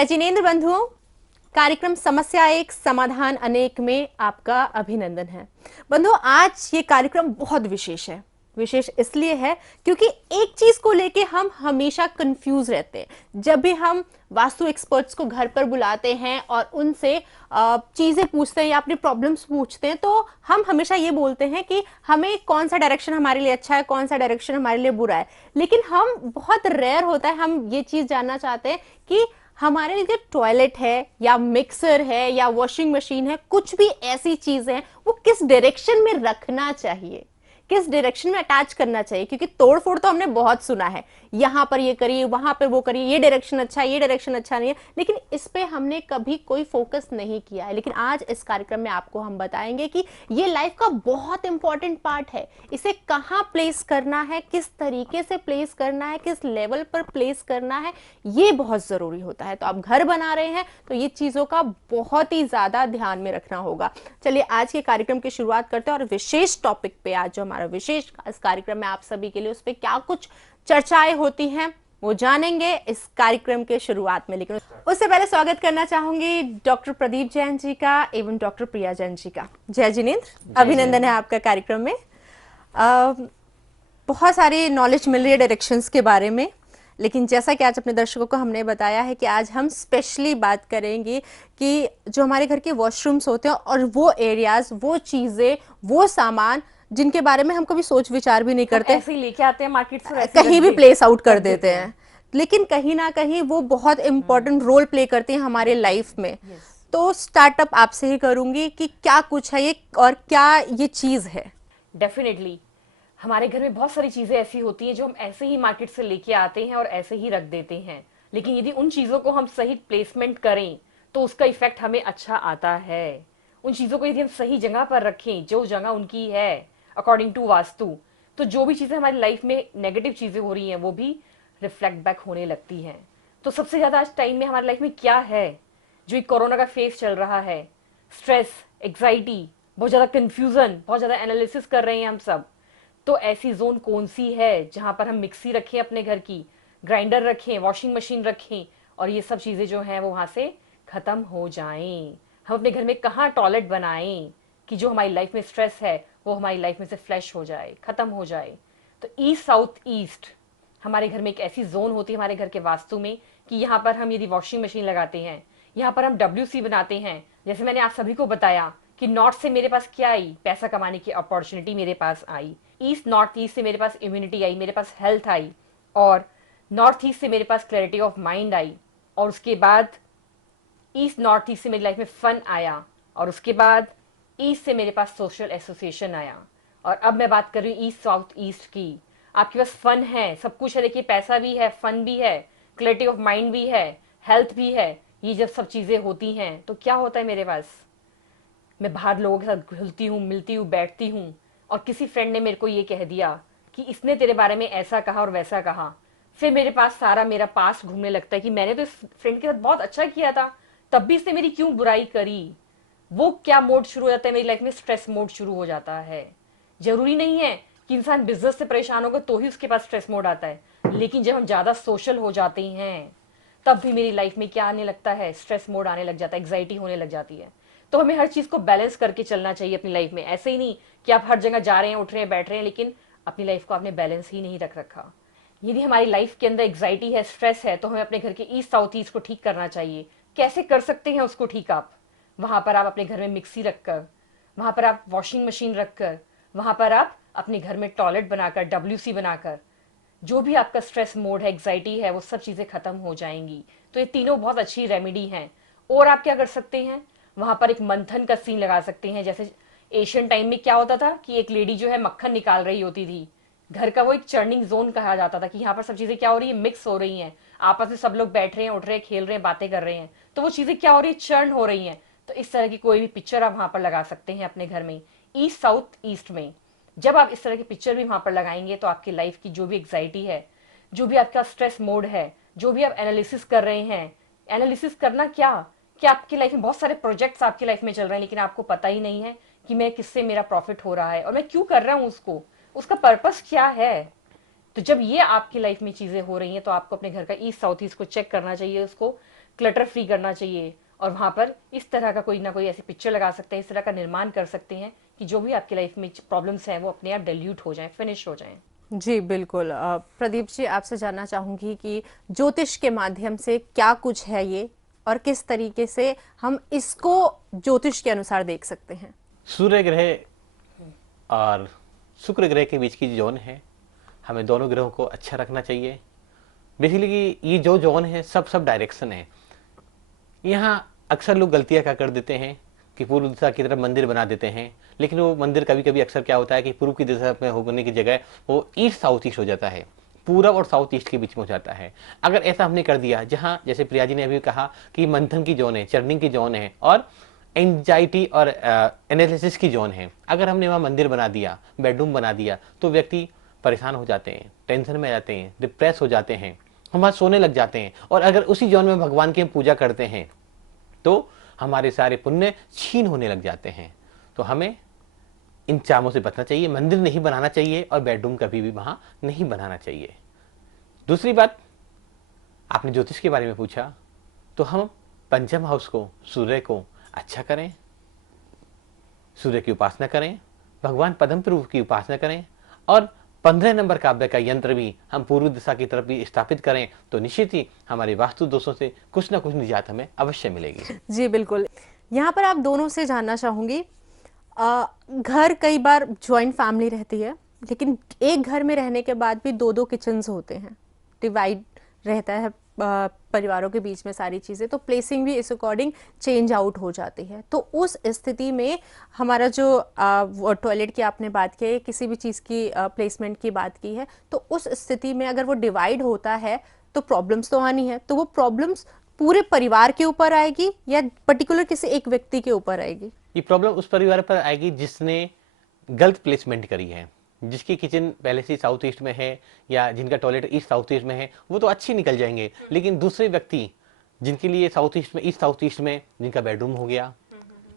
जय जिनेंद्र बंधुओं, कार्यक्रम समस्या एक समाधान अनेक में आपका अभिनंदन है। बंधुओं, आज ये कार्यक्रम बहुत विशेष है। विशेष इसलिए है क्योंकि एक चीज को लेके हम हमेशा कंफ्यूज रहते हैं। जब भी हम वास्तु एक्सपर्ट्स को घर पर बुलाते हैं और उनसे चीजें पूछते हैं या अपनी प्रॉब्लम्स पूछते हैं, तो हम हमेशा ये बोलते हैं कि हमें कौन सा डायरेक्शन हमारे लिए अच्छा है, कौन सा डायरेक्शन हमारे लिए बुरा है। लेकिन हम बहुत रेयर होता है, हम ये चीज जानना चाहते हैं कि हमारे लिए टॉयलेट है या मिक्सर है या वॉशिंग मशीन है, कुछ भी ऐसी चीज है, वो किस डायरेक्शन में रखना चाहिए, किस डायरेक्शन में अटैच करना चाहिए। क्योंकि तोड़फोड़ तो हमने बहुत सुना है, यहां पर ये करिए, वहां पर वो करिए, ये डायरेक्शन अच्छा है, ये डायरेक्शन अच्छा नहीं है, लेकिन इस पे हमने कभी कोई फोकस नहीं किया है। लेकिन आज इस कार्यक्रम में आपको हम बताएंगे कि ये लाइफ का बहुत इंपॉर्टेंट पार्ट है। इसे कहां प्लेस करना है, किस तरीके से प्लेस करना है, किस लेवल पर प्लेस करना है, ये बहुत जरूरी होता है। तो आप घर बना रहे हैं तो ये चीजों का बहुत ही ज्यादा ध्यान में रखना होगा। चलिए आज के कार्यक्रम की शुरुआत करते हैं और विशेष टॉपिक पे, आज जो हमारा विशेष इस कार्यक्रम में आप सभी के लिए उस पर क्या कुछ चर्चाएं होती हैं वो जानेंगे इस कार्यक्रम के शुरुआत में। लेकिन उससे पहले स्वागत करना चाहूंगी डॉक्टर प्रदीप जैन जी का एवं डॉक्टर प्रिया जैन जी का। जय जिनेंद्र, अभिनंदन है आपका कार्यक्रम में। बहुत सारी नॉलेज मिल रही है डायरेक्शंस के बारे में, लेकिन जैसा कि आज अपने दर्शकों को हमने बताया है कि आज हम स्पेशली बात करेंगे कि जो हमारे घर के वॉशरूम्स होते हैं और वो एरियाज, वो चीजें, वो सामान जिनके बारे में हम कभी सोच विचार भी नहीं करते, ऐसे ही लेके आते हैं मार्केट से, कहीं भी प्लेस आउट कर देते हैं, लेकिन कहीं ना कहीं वो बहुत इंपॉर्टेंट रोल प्ले करते हैं हमारे लाइफ में। तो स्टार्टअप आपसे ही करूंगी कि क्या कुछ है ये और क्या ये चीज है। डेफिनेटली हमारे घर में बहुत सारी चीजें ऐसी होती हैं जो हम ऐसे ही मार्केट से लेके आते हैं और ऐसे ही रख देते हैं, लेकिन यदि उन चीजों को हम सही प्लेसमेंट करें तो उसका इफेक्ट हमें अच्छा आता है। उन चीजों को यदि हम सही जगह पर रखें, जो जगह उनकी है अकॉर्डिंग टू वास्तु, तो जो भी चीजें हमारी लाइफ में नेगेटिव चीजें हो रही हैं वो भी रिफ्लेक्ट बैक होने लगती हैं। तो सबसे ज्यादा आज टाइम में हमारी लाइफ में क्या है, जो एक कोरोना का फेज चल रहा है, स्ट्रेस, एग्जाइटी, बहुत ज्यादा कंफ्यूजन, बहुत ज्यादा एनालिसिस कर रहे हैं हम सब। तो ऐसी जोन कौन सी है जहां पर हम मिक्सी रखें, अपने घर की ग्राइंडर रखें, वॉशिंग मशीन रखें और ये सब चीजें जो हैं वो वहां से खत्म हो जाएं। हम अपने घर में कहाँ टॉयलेट बनाएं कि जो हमारी लाइफ में स्ट्रेस है वो हमारी लाइफ में से फ्लैश हो जाए, खत्म हो जाए। तो ईस्ट साउथ ईस्ट हमारे घर में एक ऐसी जोन होती है हमारे घर के वास्तु में कि यहाँ पर हम यदि वॉशिंग मशीन लगाते हैं, यहाँ पर हम WC बनाते हैं। जैसे मैंने आप सभी को बताया कि नॉर्थ से मेरे पास क्या आई, पैसा कमाने की अपॉर्चुनिटी मेरे पास आई। ईस्ट नॉर्थ ईस्ट से मेरे पास इम्यूनिटी आई, मेरे पास हेल्थ आई। और नॉर्थ ईस्ट से मेरे पास क्लैरिटी ऑफ माइंड आई। और उसके बाद ईस्ट नॉर्थ ईस्ट से मेरी लाइफ में फन आया। और उसके बाद ईस्ट से मेरे पास सोशल एसोसिएशन आया। और अब मैं बात कर रही हूँ ईस्ट साउथ ईस्ट की। आपके पास फन है, सब कुछ है, देखिए पैसा भी है, फन भी है, क्लैरिटी ऑफ माइंड भी है, हेल्थ भी है। ये जब सब चीजें होती हैं तो क्या होता है मेरे पास, मैं बाहर लोगों के साथ घुलती हूँ, मिलती हूँ, बैठती हूँ और किसी फ्रेंड ने मेरे को ये कह दिया कि इसने तेरे बारे में ऐसा कहा और वैसा कहा। फिर मेरे पास सारा मेरा पास्ट घूमने लगता है कि मैंने तो इस फ्रेंड के साथ बहुत अच्छा किया था, तब भी इसने मेरी क्यों बुराई करी। वो क्या मोड शुरू हो जाता है मेरी लाइफ में, स्ट्रेस मोड शुरू हो जाता है। जरूरी नहीं है कि इंसान बिजनेस से परेशान होगा तो ही उसके पास स्ट्रेस मोड आता है, लेकिन जब हम ज्यादा सोशल हो जाते हैं तब भी मेरी लाइफ में क्या आने लगता है, स्ट्रेस मोड आने लग जाता है, एग्जाइटी होने लग जाती है। तो हमें हर चीज को बैलेंस करके चलना चाहिए अपनी लाइफ में। ऐसे ही नहीं कि आप हर जगह जा रहे हैं, उठ रहे हैं, बैठ रहे हैं, लेकिन अपनी लाइफ को आपने बैलेंस ही नहीं रख रखा। यदि हमारी लाइफ के अंदर एग्जाइटी है, स्ट्रेस है, तो हमें अपने घर के ईस्ट साउथ ईस्ट को ठीक करना चाहिए। कैसे कर सकते हैं उसको ठीक आप? वहां पर आप अपने घर में मिक्सी रखकर, वहां पर आप वॉशिंग मशीन रखकर, वहां पर आप अपने घर में टॉयलेट बनाकर, WC बनाकर, जो भी आपका स्ट्रेस मोड है, एग्जाइटी है, वो सब चीजें खत्म हो जाएंगी। तो ये तीनों बहुत अच्छी रेमेडी हैं। और आप क्या कर सकते हैं, वहां पर एक मंथन का सीन लगा सकते हैं। जैसे एशियन टाइम में क्या होता था कि एक लेडी जो है मक्खन निकाल रही होती थी, घर का वो एक चर्निंग जोन कहा जाता था कि यहाँ पर सब चीजें क्या हो रही है, मिक्स हो रही हैं, आपस में सब लोग बैठ रहे हैं, उठ रहे हैं, खेल रहे हैं, बातें कर रहे हैं, तो वो चीजें क्या हो रही है, चर्न हो रही हैं। तो इस तरह की कोई भी पिक्चर आप वहां पर लगा सकते हैं अपने घर में ईस्ट साउथ ईस्ट में। जब आप इस तरह की पिक्चर भी वहां पर लगाएंगे तो आपकी लाइफ की जो भी एग्जाइटी है, जो भी आपका स्ट्रेस मोड है, जो भी आप एनालिसिस कर रहे हैं, एनालिसिस करना क्या कि आपकी लाइफ में बहुत सारे प्रोजेक्ट्स आपकी लाइफ में चल रहे हैं, लेकिन आपको पता ही नहीं है कि मैं किससे मेरा प्रॉफिट हो रहा है और मैं क्यों कर रहा हूं उसको, उसका पर्पस क्या है। तो जब ये आपकी लाइफ में चीजें हो रही हैं तो आपको अपने घर का ईस्ट साउथ ईस्ट को चेक करना चाहिए, उसको क्लटर फ्री करना चाहिए, और वहां पर इस तरह का कोई ना कोई ऐसी पिक्चर लगा सकते हैं, इस तरह का निर्माण कर सकते हैं कि जो भी आपकी लाइफ में प्रॉब्लम्स हैं वो अपने आप डाइल्यूट हो जाएं, फिनिश हो जाएं। जी बिल्कुल। प्रदीप जी, आपसे जानना चाहूंगी कि ज्योतिष के माध्यम से क्या कुछ है ये, और किस तरीके से हम इसको ज्योतिष के अनुसार देख सकते हैं। सूर्य ग्रह और शुक्र ग्रह के बीच की जोन है, हमें दोनों ग्रहों को अच्छा रखना चाहिए। बेसिकली ये जो जोन है सब डायरेक्शन है। यहाँ अक्सर लोग गलतियां क्या कर देते हैं कि पूर्व दिशा की तरफ मंदिर बना देते हैं, लेकिन वो मंदिर कभी कभी अक्सर क्या होता है कि पूर्व की दिशा में होने की जगह वो ईस्ट साउथ ईस्ट हो जाता है, पूरब और साउथ ईस्ट के बीच में हो जाता है। अगर ऐसा हमने कर दिया, जहाँ जैसे प्रिया जी ने अभी कहा कि मंथन की जोन है, चर्निंग की जोन है और एंजाइटी और एनालिसिस की जोन है, अगर हमने वहाँ मंदिर बना दिया, बेडरूम बना दिया, तो व्यक्ति परेशान हो जाते हैं, टेंशन में आ जाते हैं, डिप्रेस हो जाते हैं, हम वहाँ सोने लग जाते हैं। और अगर उसी जोन में भगवान की हम पूजा करते हैं तो हमारे सारे पुण्य छीन होने लग जाते हैं। तो हमें इन चामों से बचना चाहिए, मंदिर नहीं बनाना चाहिए और बेडरूम कभी भी वहां नहीं बनाना चाहिए। दूसरी बात, आपने ज्योतिष के बारे में पूछा, तो हम पंचम हाउस को, सूर्य को अच्छा करें, सूर्य की उपासना करें, भगवान पद्म प्रभु की उपासना करें, और 15 नंबर काव्य का यंत्र भी हम पूर्व दिशा की तरफ भी स्थापित करें, तो निश्चित ही हमारे वास्तु दोषों से कुछ ना कुछ निजात हमें अवश्य मिलेगी। जी बिल्कुल। यहाँ पर आप दोनों से जानना चाहूंगी, घर कई बार ज्वाइंट फैमिली रहती है, लेकिन एक घर में रहने के बाद भी दो दो किचन्स होते हैं, डिवाइड रहता है परिवारों के बीच में सारी चीज़ें, तो प्लेसिंग भी इस अकॉर्डिंग चेंज आउट हो जाती है। तो उस स्थिति में हमारा जो टॉयलेट की आपने बात की है, किसी भी चीज़ की प्लेसमेंट की बात की है, तो उस स्थिति में अगर वो डिवाइड होता है तो प्रॉब्लम्स तो आनी है। तो वो प्रॉब्लम्स पूरे परिवार के ऊपर आएगी या पर्टिकुलर किसी एक व्यक्ति के ऊपर आएगी? ये प्रॉब्लम उस परिवार पर आएगी जिसने गलत प्लेसमेंट करी है, जिसकी किचन पहले से साउथ ईस्ट में है या जिनका टॉयलेट ईस्ट साउथ ईस्ट में है, वो तो अच्छी निकल जाएंगे। लेकिन दूसरे व्यक्ति जिनके लिए साउथ ईस्ट में, ईस्ट साउथ ईस्ट में जिनका बेडरूम हो गया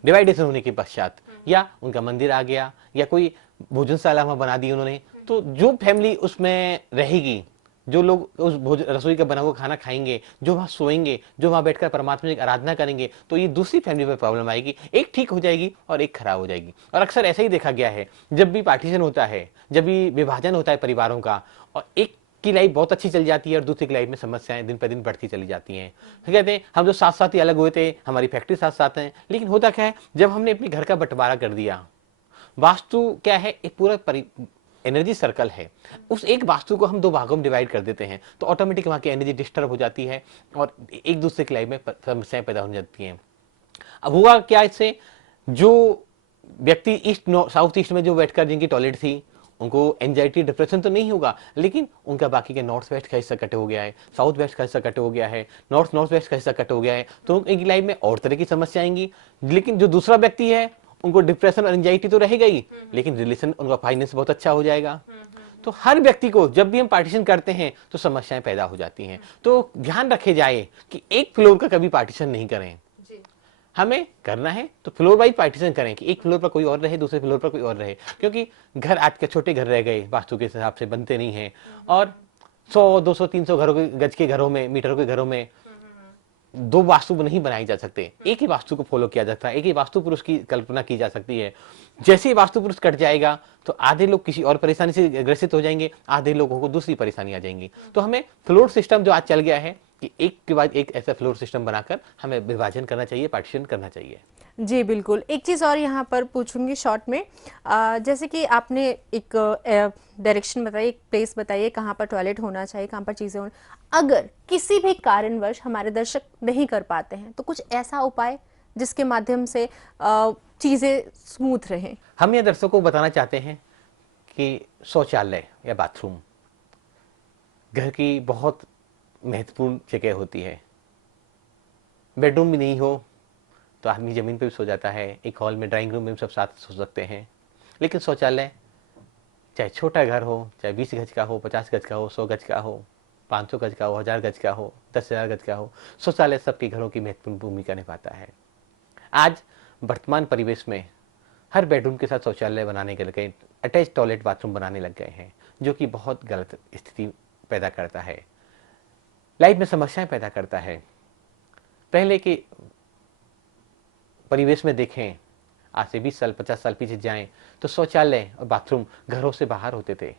डिवाइडेशन होने के पश्चात, या उनका मंदिर आ गया, या कोई भोजनशाला वहां बना दी उन्होंने, तो जो फैमिली उसमें रहेगी, जो लोग उस रसोई का बना हुआ खाना खाएंगे, जो वहां सोएंगे, जो वहां बैठकर परमात्मा की आराधना करेंगे, तो ये दूसरी फैमिली में प्रॉब्लम आएगी। एक ठीक हो जाएगी और एक खराब हो जाएगी। और अक्सर ऐसा ही देखा गया है, जब भी पार्टीशन होता है, जब भी विभाजन होता है परिवारों का, और एक की लाइफ बहुत अच्छी चल जाती है और दूसरी की लाइफ में समस्याएं दिन पर दिन बढ़ती चली जाती हैं। तो कहते हैं हम जो साथ साथ ही अलग हुए थे, हमारी फैक्ट्री साथ साथ है, लेकिन होता क्या है, जब हमने अपने घर का बंटवारा कर दिया, वास्तु क्या है, एक पूरा एनर्जी सर्कल है, उस एक वास्तु को हम दो भागों में डिवाइड कर देते हैं, तो ऑटोमेटिक वहां की एनर्जी डिस्टर्ब हो जाती है और एक दूसरे की लाइफ में समस्याएं पैदा हो जाती हैं। अब हुआ क्या इससे, जो व्यक्ति ईस्ट साउथ ईस्ट में जो बैठकर जिनकी टॉयलेट थी, उनको एंजाइटी डिप्रेशन तो नहीं होगा, लेकिन उनका बाकी के नॉर्थ वेस्ट का हिस्सा कट हो गया है, साउथ वेस्ट का हिस्सा कट हो गया है, नॉर्थ नॉर्थ वेस्ट का हिस्सा कट हो गया है, तो उनकी लाइफ में और तरह की समस्या आएंगी। लेकिन जो दूसरा व्यक्ति है, उनको डिप्रेशन और एंजाइटी तो रहेगा ही, लेकिन रिलेशन, उनका फाइनेंस बहुत अच्छा हो जाएगा। तो हर व्यक्ति को जब भी हम पार्टीशन करते हैं तो समस्याएं पैदा हो जाती हैं। तो ध्यान रखे जाए कि एक फ्लोर का कभी पार्टीशन नहीं करें। हमें करना है तो फ्लोर वाइज पार्टीशन करें कि एक फ्लोर पर कोई और रहे, दूसरे फ्लोर पर कोई और रहे, क्योंकि घर आज के छोटे घर रह गए, वास्तु के हिसाब से बनते नहीं हैं, और 100, 200, 300 घरों के गज के घरों में, मीटरों के घरों में दो वास्तु नहीं बनाई जा सकते, एक ही वास्तु को फॉलो किया जाता है, एक ही वास्तु पुरुष की कल्पना की जा सकती है। जैसे ही वास्तु पुरुष कट जाएगा तो आधे लोग किसी और परेशानी से ग्रसित हो जाएंगे, आधे लोगों को दूसरी परेशानी आ जाएंगी। तो हमें फ्लोर सिस्टम जो आज चल गया है कि एक के बाद एक ऐसा फ्लोर सिस्टम बनाकर हमें विभाजन करना चाहिए, पार्टीशन करना चाहिए। जी बिल्कुल। एक चीज़ और यहाँ पर पूछूंगी शॉर्ट में, जैसे कि आपने एक डायरेक्शन बताई, एक प्लेस बताइए कहाँ पर टॉयलेट होना चाहिए, कहाँ पर चीज़ें होना, अगर किसी भी कारणवश हमारे दर्शक नहीं कर पाते हैं तो कुछ ऐसा उपाय जिसके माध्यम से चीज़ें स्मूथ रहें? हम ये दर्शकों को बताना चाहते हैं कि शौचालय या बाथरूम घर की बहुत महत्वपूर्ण जगह होती है। बेडरूम भी नहीं हो तो आदमी जमीन पे भी सो जाता है, एक हॉल में, ड्राइंग रूम में सब साथ सो सकते हैं, लेकिन शौचालय चाहे छोटा घर हो, चाहे 20 गज का हो, 50 गज का हो, 100 गज का हो, 500 गज का हो, 1000 गज का हो, 10,000 गज का हो, शौचालय सबके घरों की महत्वपूर्ण भूमिका निभाता है। आज वर्तमान परिवेश में हर बेडरूम के साथ शौचालय बनाने के लगे, अटैच टॉयलेट बाथरूम बनाने लग गए हैं, जो कि बहुत गलत स्थिति पैदा करता है, लाइफ में समस्याएं पैदा करता है। पहले के परिवेश में देखें, आज से 20 साल 50 साल पीछे जाएं तो शौचालय और बाथरूम घरों से बाहर होते थे,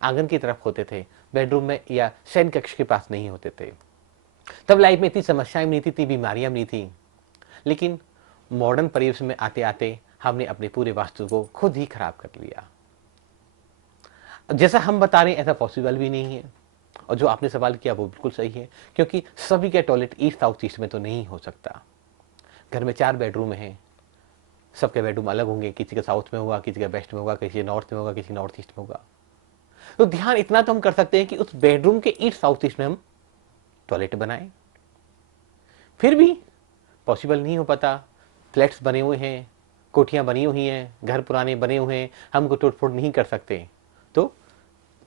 आंगन की तरफ होते थे, बेडरूम में या शयन कक्ष के पास नहीं होते थे। तब लाइफ में इतनी समस्याएं नहीं थी, इतनी बीमारियां नहीं थी। लेकिन मॉडर्न परिवेश में आते आते हमने अपने पूरे वास्तु को खुद ही खराब कर लिया। जैसा हम बता रहे हैं ऐसा पॉसिबल भी नहीं है, और जो आपने सवाल किया वो बिल्कुल सही है, क्योंकि सभी का टॉयलेट ईस्ट साउथ ईस्ट में तो नहीं हो सकता। घर में 4 बेडरूम हैं, सबके बेडरूम अलग होंगे, किसी का साउथ में होगा, किसी का वेस्ट में होगा, किसी का नॉर्थ में होगा, किसी नॉर्थ ईस्ट में होगा। तो ध्यान इतना तो हम कर सकते हैं कि उस बेडरूम के ईस्ट साउथ ईस्ट में हम टॉयलेट बनाएं। फिर भी पॉसिबल नहीं हो पाता, फ्लैट्स बने हुए हैं, कोठियां बनी हुई हैं, घर पुराने बने हुए हैं, हम उनको तोड़ फोड़ नहीं कर सकते। तो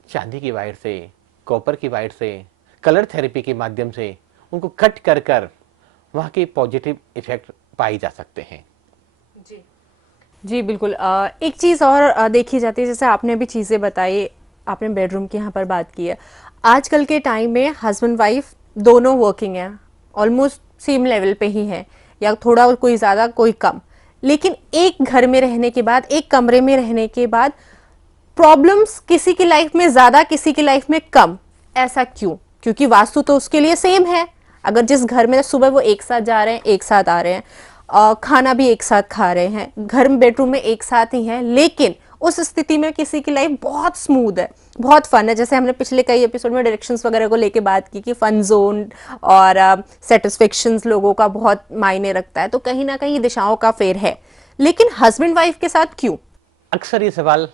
चांदी की वायर से, कॉपर की वायर से, कलर थेरेपी के माध्यम से उनको कट कर कर वहाँ के पॉजिटिव इफेक्ट पाए जा सकते हैं। जी बिल्कुल। एक चीज़ और देखी जाती है, जैसे आपने भी चीज़ें बताई, आपने बेडरूम की यहाँ पर बात की है। आजकल के टाइम में हस्बैंड वाइफ दोनों वर्किंग हैं, ऑलमोस्ट सेम लेवल पे ही हैं, या थोड़ा कोई ज़्यादा कोई कम, लेकिन एक घर में रहने के बाद, एक कमरे में रहने के बाद प्रॉब्लम्स किसी की लाइफ में ज़्यादा, किसी की लाइफ में कम। ऐसा क्यों? क्योंकि वास्तु तो उसके लिए सेम है। अगर जिस घर में सुबह वो एक साथ जा रहे हैं, एक साथ आ रहे हैं, खाना भी एक साथ खा रहे हैं, घर में बेडरूम में एक साथ ही हैं, लेकिन उस स्थिति में किसी की लाइफ बहुत स्मूथ है, बहुत फन है। जैसे हमने पिछले कई एपिसोड में डायरेक्शंस वगैरह को लेके बात की कि फन जोन और सेटिस्फेक्शंस लोगों का बहुत मायने रखता है, तो कहीं ना कहीं दिशाओं का फेर है। लेकिन हस्बैंड वाइफ के साथ क्यों? अक्सर ये सवाल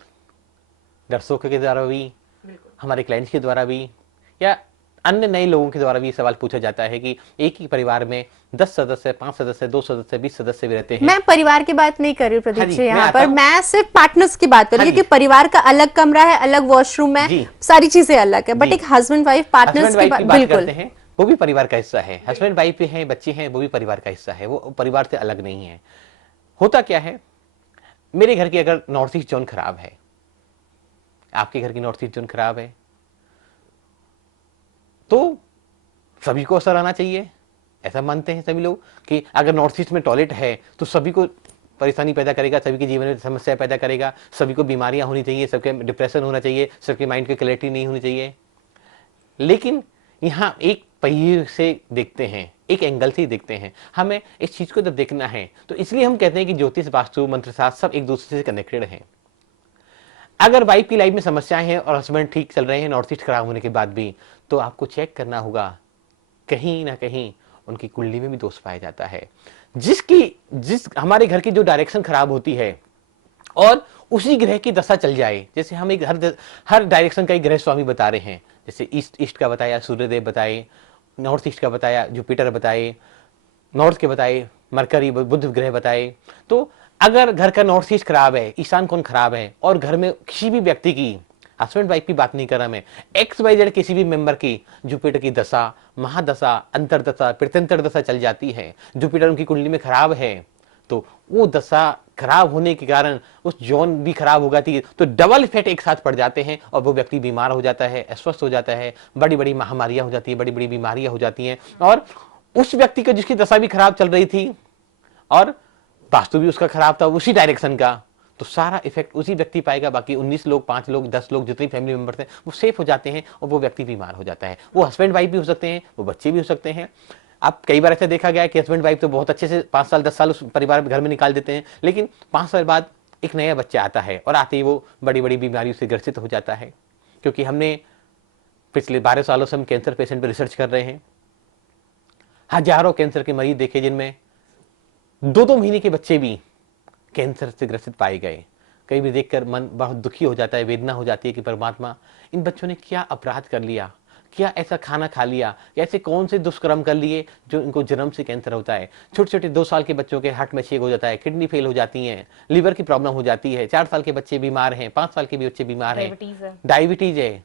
दर्शकों के द्वारा भी, हमारे क्लाइंट्स के द्वारा भी, या अन्य नए लोगों के द्वारा भी ये सवाल पूछा जाता है कि एक ही परिवार में 10 सदस्य, 5 सदस्य, 2 सदस्य, 20 सदस्य भी रहते हैं। मैं परिवार की बात नहीं कर रही हूँ प्रदीप हाँ जी, यहाँ मैं पर मैं सिर्फ पार्टनर्स की बात कर रही हूँ, हाँ कि परिवार का अलग कमरा है, अलग वॉशरूम है, सारी चीजें अलग है, बट एक हस्बैंड वाइफ पार्टनर्स की बात करते बिल्कुल हैं, वो भी परिवार का हिस्सा है। हस्बैंड वाइफ भी हैं, बच्चे हैं, वो भी परिवार का हिस्सा है, वो परिवार से अलग नहीं है। होता क्या है, मेरे घर की अगर नॉर्थ ईस्ट जोन खराब है, आपके घर की नॉर्थ ईस्ट जोन खराब है, तो सभी को असर आना चाहिए। ऐसा मानते हैं सभी लोग कि अगर नॉर्थ ईस्ट में टॉयलेट है तो सभी को परेशानी पैदा करेगा, सभी के जीवन में समस्या पैदा करेगा, सभी को बीमारियां होनी चाहिए, सबके डिप्रेशन होना चाहिए, सबके माइंड की क्लैरिटी नहीं होनी चाहिए। लेकिन यहाँ एक पहिए से देखते हैं, एक एंगल से देखते हैं, हमें इस चीज को जब देखना है, तो इसलिए हम कहते हैं कि ज्योतिष, वास्तु, मंत्रशास्त्र सब एक दूसरे से कनेक्टेड हैं। अगर वाइफ की लाइफ में समस्याएं हैं और हस्बैंड ठीक चल रहे हैं नॉर्थ ईस्ट खराब होने के बाद भी, तो आपको चेक करना होगा, कहीं ना कहीं उनकी कुंडली में भी दोष पाया जाता है। जिस हमारे घर की जो डायरेक्शन खराब होती है और उसी ग्रह की दशा चल जाए, जैसे हम एक हर डायरेक्शन का एक ग्रह स्वामी बता रहे हैं, जैसे ईस्ट का बताया सूर्यदेव बताए, नॉर्थ ईस्ट का बताया जुपिटर बताए, नॉर्थ के बताए मरकरी बुध ग्रह बताए। तो अगर घर का नॉर्थ ईस्ट खराब है, ईशान कोण खराब है, और घर में किसी भी व्यक्ति की, हस्बैंड वाइफ की बात नहीं कर रहा मैं, XYZ किसी भी मेंबर की जुपिटर की दशा, महादशा, अंतरदशा, प्रत्यंतर दशा चल जाती है, जुपिटर उनकी कुंडली में खराब है, तो वो दशा खराब होने के कारण उस जोन भी खराब हो जाती है, तो डबल इफेक्ट एक साथ पड़ जाते हैं और वो व्यक्ति बीमार हो जाता है, अस्वस्थ हो जाता है, बड़ी बड़ी महामारियां हो जाती है, बड़ी बड़ी बीमारियां हो जाती हैं। और उस व्यक्ति को जिसकी दशा भी खराब चल रही थी और वास्तु भी उसका खराब था उसी डायरेक्शन का, तो सारा इफेक्ट उसी व्यक्ति पाएगा। बाकी 19 लोग, 5 लोग, 10 लोग, जितनी फैमिली मेंबर्स हैं वो सेफ हो जाते हैं और वो व्यक्ति बीमार हो जाता है। वो हस्बैंड वाइफ भी हो सकते हैं, वो बच्चे भी हो सकते हैं। अब कई बार ऐसा देखा गया है कि हस्बैंड वाइफ तो बहुत अच्छे से 5 साल 10 साल उस परिवार घर में निकाल देते हैं, लेकिन 5 साल बाद एक नया बच्चा आता है और आते ही वो बड़ी बड़ी बीमारियों से ग्रसित हो जाता है। क्योंकि हमने पिछले 12 सालों से हम कैंसर पेशेंट पर रिसर्च कर रहे हैं, हजारों कैंसर के मरीज देखे जिनमें 2-2 महीने के बच्चे भी कैंसर से ग्रसित पाए गए। कई भी देखकर मन बहुत दुखी हो जाता है, वेदना हो जाती है कि परमात्मा, इन बच्चों ने क्या अपराध कर लिया, क्या ऐसा खाना खा लिया, या ऐसे कौन से दुष्कर्म कर लिए जो इनको जन्म से कैंसर होता है। छोटे छोटे 2 साल के बच्चों के हार्ट में छेद हो जाता है, किडनी फेल हो जाती है, लिवर की प्रॉब्लम हो जाती है, 4 साल के बच्चे बीमार हैं, 5 साल के भी बच्चे बीमार हैं, डायबिटीज है।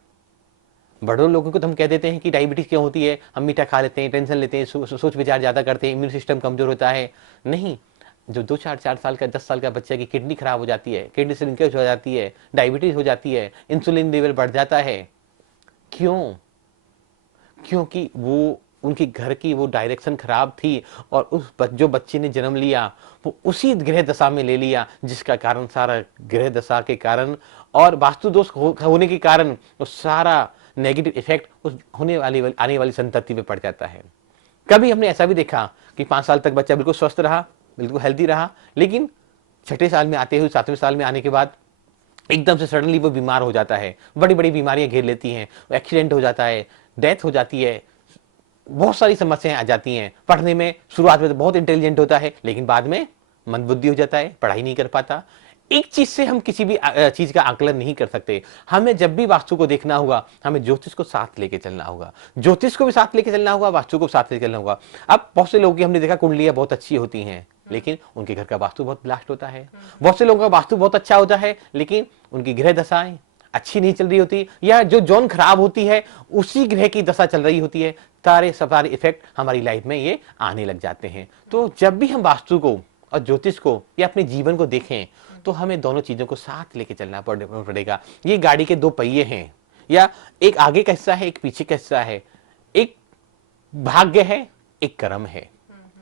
बड़ों लोगों को तो हम कह देते हैं कि डायबिटीज क्यों होती है, हम मीठा खा लेते हैं, टेंशन लेते हैं, सोच विचार ज्यादा करते हैं, इम्यून सिस्टम कमजोर होता है। नहीं, जो 2-4 साल का 10 साल का बच्चा की किडनी खराब हो जाती है, किडनी से लिंकेज हो जाती है, डायबिटीज हो जाती है, इंसुलिन लेवल बढ़ जाता है। क्यों? क्योंकि वो उनकी घर की वो डायरेक्शन खराब थी और जो बच्चे ने जन्म लिया वो उसी ग्रह दशा में ले लिया, जिसका कारण सारा ग्रह दशा के कारण और वास्तु दोष होने के कारण वो सारा नेगेटिव इफेक्ट उस आने वाली संतति पे पड़ जाता है। कभी हमने ऐसा भी देखा कि 5 साल तक बच्चा बिल्कुल स्वस्थ रहा, बिल्कुल हेल्दी रहा, लेकिन 6ठे साल में आते हुए 7वें साल में आने के बाद एकदम से सडनली वो बीमार हो जाता है, बड़ी बड़ी बीमारियां घेर लेती हैं, एक्सीडेंट हो जाता है, डेथ हो जाती है, बहुत सारी समस्याएं आ जाती हैं। पढ़ने में शुरुआत में तो बहुत इंटेलिजेंट होता है, लेकिन बाद में मंदबुद्धि हो जाता है, पढ़ाई नहीं कर पाता। एक चीज से हम किसी भी चीज का आकलन नहीं कर सकते। हमें जब भी वास्तु को देखना होगा, हमें ज्योतिष को साथ लेके चलना होगा, ज्योतिष को भी साथ लेके चलना होगा, वास्तु को साथ लेके चलना होगा। अब बहुत से लोगों की हमने देखा कुंडलियां बहुत अच्छी होती हैं, लेकिन उनके घर का वास्तु बहुत ब्लास्ट होता है। बहुत से लोगों का वास्तु बहुत अच्छा होता है, लेकिन उनकी ग्रह दशाएं अच्छी नहीं चल रही होती, या जो जोन खराब होती है उसी ग्रह की दशा चल रही होती है। सारे इफेक्ट हमारी लाइफ में ये आने लग जाते हैं। तो जब भी हम वास्तु को और ज्योतिष को या अपने जीवन को देखें, तो हमें दोनों चीजों को साथ लेके चलना पड़ेगा। ये गाड़ी के 2 पहिए हैं, या एक आगे का हिस्सा है, एक पीछे का हिस्सा है, एक भाग्य है, एक कर्म है।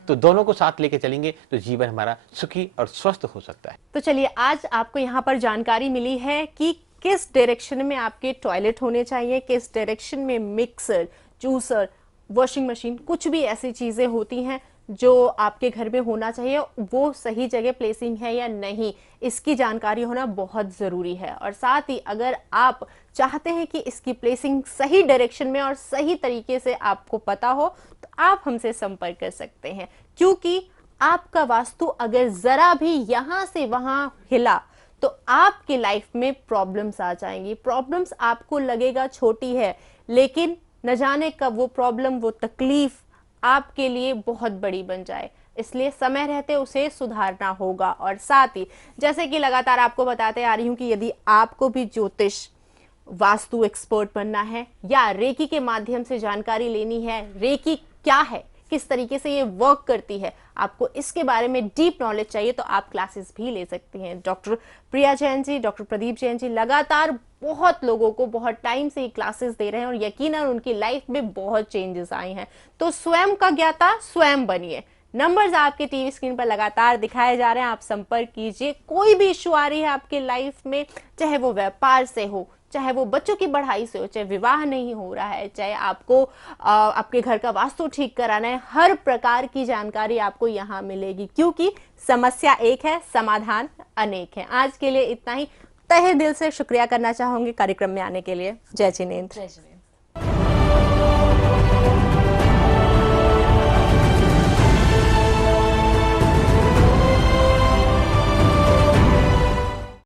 तो दोनों को साथ लेके चलेंगे तो जीवन हमारा सुखी और स्वस्थ हो सकता है। तो चलिए, आज आपको यहाँ पर जानकारी मिली है कि किस डायरेक्शन में आपके टॉयलेट होने चाहिए, किस डायरेक्शन में मिक्सर, जूसर, वॉशिंग मशीन, कुछ भी ऐसी चीजें होती हैं जो आपके घर में होना चाहिए, वो सही जगह प्लेसिंग है या नहीं, इसकी जानकारी होना बहुत जरूरी है। और साथ ही अगर आप चाहते हैं कि इसकी प्लेसिंग सही डायरेक्शन में और सही तरीके से आपको पता हो, तो आप हमसे संपर्क कर सकते हैं, क्योंकि आपका वास्तु अगर जरा भी यहां से वहां हिला तो आपकी लाइफ में प्रॉब्लम्स आ जाएंगी। प्रॉब्लम्स आपको लगेगा छोटी है, लेकिन न जाने कब वो प्रॉब्लम, वो तकलीफ आपके लिए बहुत बड़ी बन जाए। इसलिए समय रहते उसे सुधारना होगा। और साथ ही जैसे कि लगातार आपको बताते आ रही हूं कि यदि आपको भी ज्योतिष, वास्तु एक्सपर्ट बनना है या रेकी के माध्यम से जानकारी लेनी है, रेकी क्या है, किस तरीके से ये वर्क करती है, आपको इसके बारे में डीप नॉलेज चाहिए, तो आप क्लासेस भी ले सकती हैं। डॉक्टर प्रिया जैन जी, डॉक्टर प्रदीप जैन जी लगातार बहुत लोगों को बहुत टाइम से ये क्लासेस दे रहे हैं और यकीनन उनकी लाइफ में बहुत चेंजेस आए हैं। तो स्वयं का ज्ञाता स्वयं बनिए। नंबर्स आपके टीवी स्क्रीन पर लगातार दिखाए जा रहे हैं, आप संपर्क कीजिए। कोई भी इशू आ रही है आपके लाइफ में, चाहे वो व्यापार से हो, चाहे वो बच्चों की पढ़ाई से हो, चाहे विवाह नहीं हो रहा है, चाहे आपको आपके घर का वास्तु ठीक कराना है, हर प्रकार की जानकारी आपको यहाँ मिलेगी, क्योंकि समस्या एक है, समाधान अनेक है। आज के लिए इतना ही। तहे दिल से शुक्रिया करना चाहूंगी कार्यक्रम में आने के लिए। जय जिनेंद्र। जय जिनेंद्र।